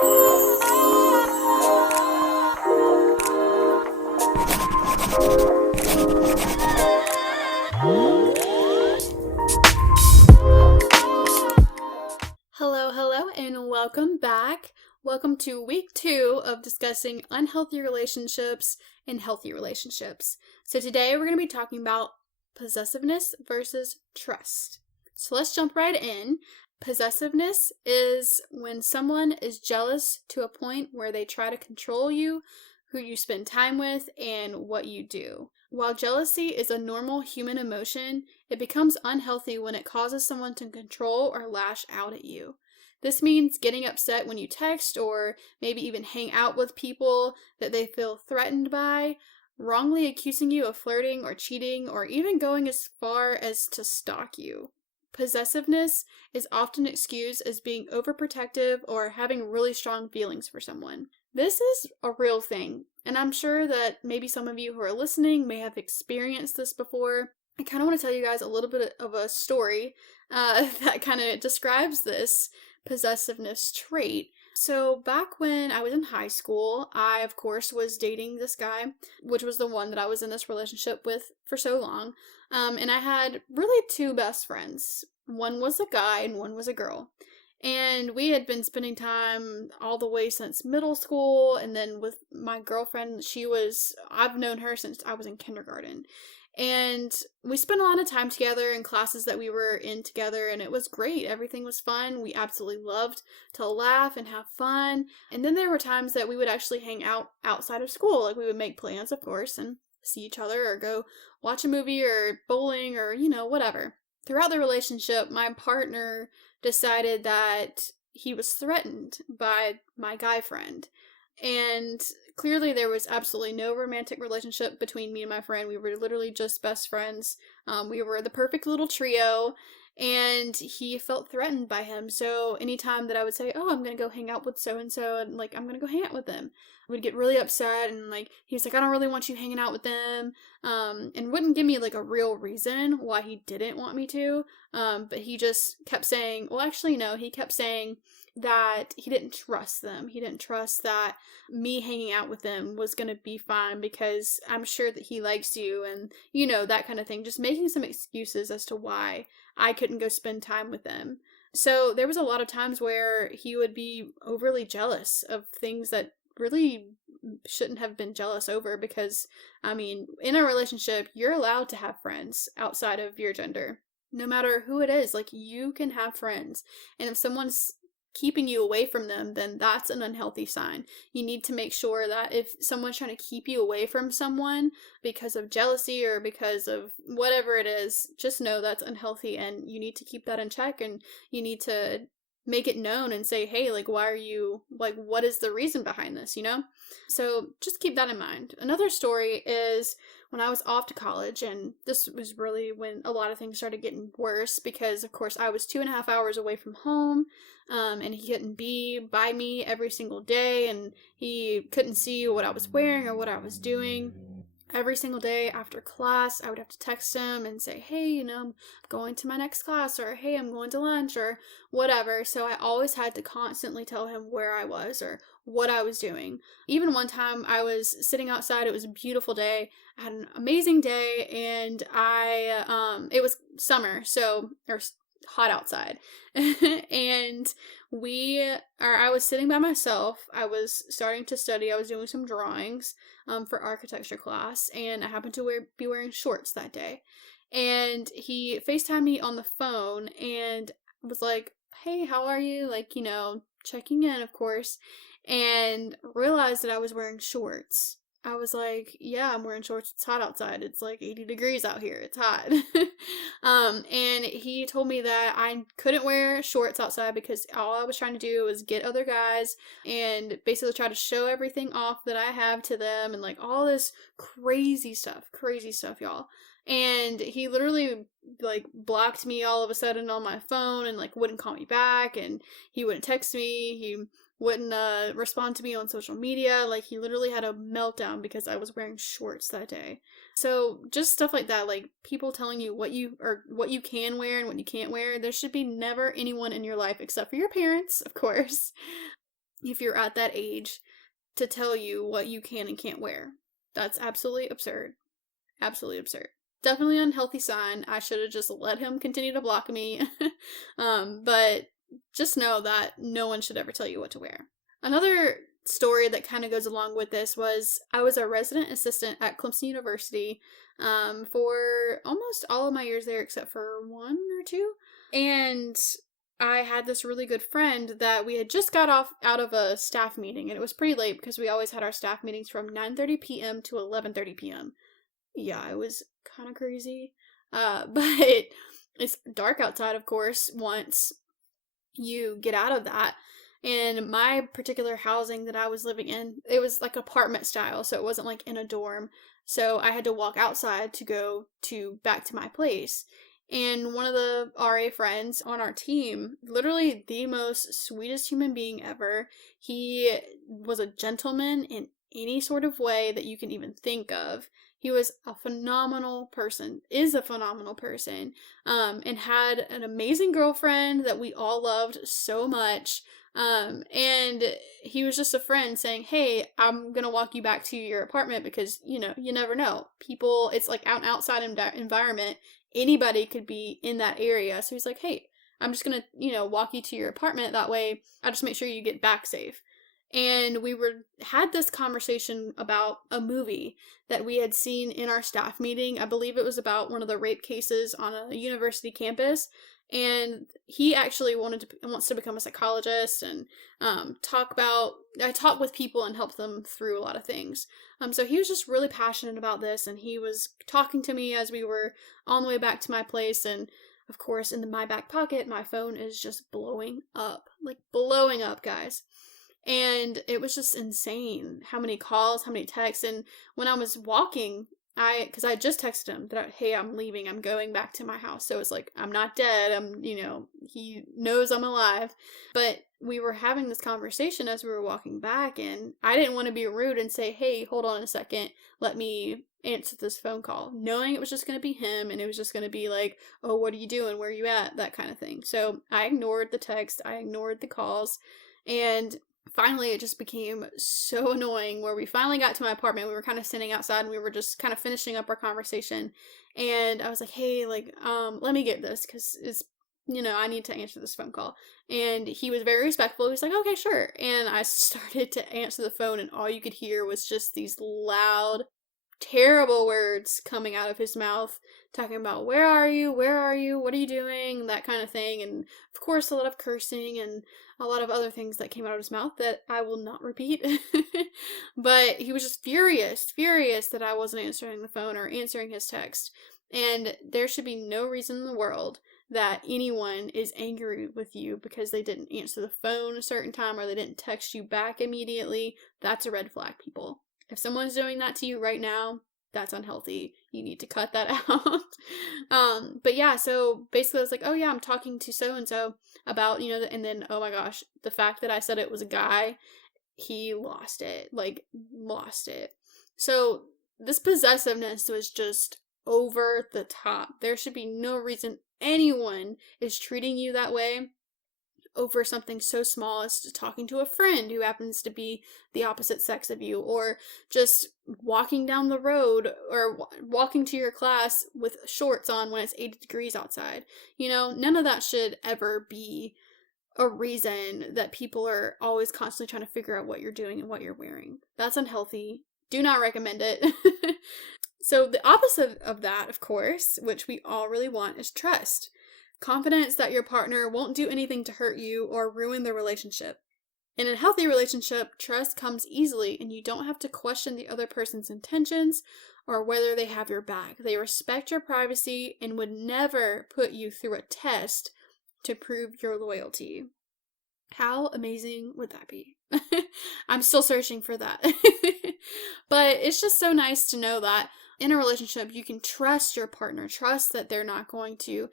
Hello, and welcome back. Welcome to week 2 of discussing unhealthy relationships and healthy relationships. So today we're going to be talking about possessiveness versus trust. So let's jump right in. Possessiveness is when someone is jealous to a point where they try to control you, who you spend time with, and what you do. While jealousy is a normal human emotion, it becomes unhealthy when it causes someone to control or lash out at you. This means getting upset when you text or maybe even hang out with people that they feel threatened by, wrongly accusing you of flirting or cheating, or even going as far as to stalk you. Possessiveness is often excused as being overprotective or having really strong feelings for someone. This is a real thing, and I'm sure that maybe some of you who are listening may have experienced this before. I kind of want to tell you guys a little bit of a story that kind of describes this possessiveness trait. So back when I was in high school, I of course was dating this guy, which was the one that I was in this relationship with for so long. And I had really 2 best friends. One was a guy and one was a girl. And we had been spending time all the way since middle school, and then with my girlfriend, I've known her since I was in kindergarten. And we spent a lot of time together in classes that we were in together, and it was great. Everything was fun. We absolutely loved to laugh and have fun. And then there were times that we would actually hang out outside of school. Like, we would make plans, of course, and see each other or go watch a movie or bowling or, whatever. Throughout the relationship, my partner decided that he was threatened by my guy friend. And clearly there was absolutely no romantic relationship between me and my friend. We were literally just best friends. We were the perfect little trio, and he felt threatened by him. So anytime that I would say, oh, I'm going to go hang out with so-and-so, and I'm going to go hang out with them, I would get really upset, and he was like, I don't really want you hanging out with them, and wouldn't give me a real reason why he didn't want me to, but he just kept saying, well, actually, no, he kept saying that he didn't trust them. He didn't trust that me hanging out with them was going to be fine because I'm sure that he likes you, and, that kind of thing. Just making some excuses as to why I couldn't go spend time with them. So there was a lot of times where he would be overly jealous of things that really shouldn't have been jealous over because, in a relationship, you're allowed to have friends outside of your gender. No matter who it is, you can have friends. And if someone's keeping you away from them, then that's an unhealthy sign. You need to make sure that if someone's trying to keep you away from someone because of jealousy or because of whatever it is, just know that's unhealthy, and you need to keep that in check, and you need to make it known and say, hey, why are you, what is the reason behind this, So just keep that in mind. Another story is when I was off to college, and this was really when a lot of things started getting worse because, of course, I was 2.5 hours away from home, and he couldn't be by me every single day, and he couldn't see what I was wearing or what I was doing. Every single day after class, I would have to text him and say, hey, I'm going to my next class, or hey, I'm going to lunch, or whatever. So I always had to constantly tell him where I was or what I was doing. Even one time I was sitting outside. It was a beautiful day. I had an amazing day, and it was summer, or hot outside. And I was sitting by myself. I was starting to study. I was doing some drawings for architecture class, and I happened to be wearing shorts that day. And he FaceTimed me on the phone and was like, hey, how are you? Checking in, of course, and realized that I was wearing shorts. I was like, yeah, I'm wearing shorts. It's hot outside. It's 80 degrees out here. It's hot. And he told me that I couldn't wear shorts outside because all I was trying to do was get other guys and basically try to show everything off that I have to them, and all this crazy stuff, y'all. And he literally blocked me all of a sudden on my phone and wouldn't call me back, and he wouldn't text me. He wouldn't respond to me on social media. He literally had a meltdown because I was wearing shorts that day. So just stuff like that, people telling you what you can wear and what you can't wear. There should be never anyone in your life except for your parents, of course, if you're at that age, to tell you what you can and can't wear. That's absolutely absurd. Absolutely absurd. Definitely an unhealthy sign. I should have just let him continue to block me. But just know that no one should ever tell you what to wear. Another story that kind of goes along with this was I was a resident assistant at Clemson University for almost all of my years there except for 1 or 2. And I had this really good friend that we had just got off out of a staff meeting, and it was pretty late because we always had our staff meetings from 9:30 p.m. to 11:30 p.m. Yeah, it was kind of crazy. But it's dark outside, of course, once you get out of that. And my particular housing that I was living in, it was like apartment style, so it wasn't like in a dorm. So I had to walk outside to go to back to my place. And one of the RA friends on our team, literally the most sweetest human being ever, he was a gentleman in any sort of way that you can even think of. He was a phenomenal person, is a phenomenal person, and had an amazing girlfriend that we all loved so much. And he was just a friend saying, hey, I'm gonna walk you back to your apartment because, you know, you never know. People, it's like out outside environment. Anybody could be in that area. So he's like, hey, I'm just gonna, walk you to your apartment. That way, I'll just make sure you get back safe. And we had this conversation about a movie that we had seen in our staff meeting. I believe it was about one of the rape cases on a university campus. And he actually wants to become a psychologist and I talk with people and help them through a lot of things. So he was just really passionate about this, and he was talking to me as we were on the way back to my place. And of course, in my back pocket, my phone is just blowing up, guys. And it was just insane how many calls, how many texts. And when I was walking, because I just texted him that, hey, I'm leaving, I'm going back to my house. So it's like, I'm not dead. He knows I'm alive. But we were having this conversation as we were walking back, and I didn't want to be rude and say, hey, hold on a second, let me answer this phone call, knowing it was just going to be him, and it was just going to be like, oh, what are you doing? Where are you at? That kind of thing. So I ignored the text, I ignored the calls, and finally it just became so annoying where we finally got to my apartment. We were kind of sitting outside and we were just kind of finishing up our conversation, and I was like, hey, let me get this because it's, I need to answer this phone call. And he was very respectful. He was like, okay, sure. And I started to answer the phone, and all you could hear was just these loud, terrible words coming out of his mouth, talking about, where are you, what are you doing, that kind of thing. And of course a lot of cursing and a lot of other things that came out of his mouth that I will not repeat. But he was just furious that I wasn't answering the phone or answering his text. And there should be no reason in the world that anyone is angry with you because they didn't answer the phone a certain time or they didn't text you back immediately. That's a red flag, people. If someone's doing that to you right now, that's unhealthy. You need to cut that out. But yeah, so basically I was like, oh yeah, I'm talking to so-and-so about, and then, oh my gosh, the fact that I said it was a guy, he lost it. So this possessiveness was just over the top. There should be no reason anyone is treating you that way over something so small as talking to a friend who happens to be the opposite sex of you, or just walking down the road or walking to your class with shorts on when it's 80 degrees outside. None of that should ever be a reason that people are always constantly trying to figure out what you're doing and what you're wearing. That's unhealthy. Do not recommend it. So the opposite of that, of course, which we all really want, is trust. Confidence that your partner won't do anything to hurt you or ruin the relationship. In a healthy relationship, trust comes easily, and you don't have to question the other person's intentions or whether they have your back. They respect your privacy and would never put you through a test to prove your loyalty. How amazing would that be? I'm still searching for that. But it's just so nice to know that. in a relationship, you can trust your partner, trust that they're not going to,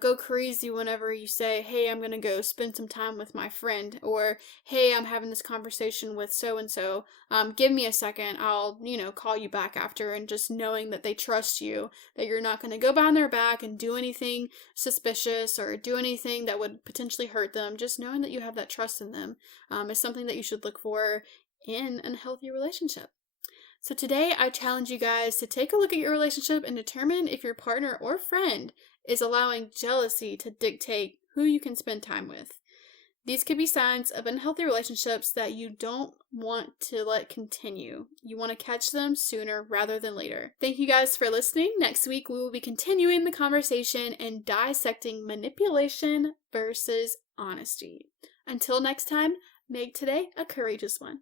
go crazy whenever you say, hey, I'm going to go spend some time with my friend, or hey, I'm having this conversation with so and so. Give me a second. I'll, call you back after. And just knowing that they trust you, that you're not going to go behind their back and do anything suspicious or do anything that would potentially hurt them. Just knowing that you have that trust in them is something that you should look for in a healthy relationship. So today I challenge you guys to take a look at your relationship and determine if your partner or friend is allowing jealousy to dictate who you can spend time with. These could be signs of unhealthy relationships that you don't want to let continue. You want to catch them sooner rather than later. Thank you guys for listening. Next week we will be continuing the conversation and dissecting manipulation versus honesty. Until next time, make today a courageous one.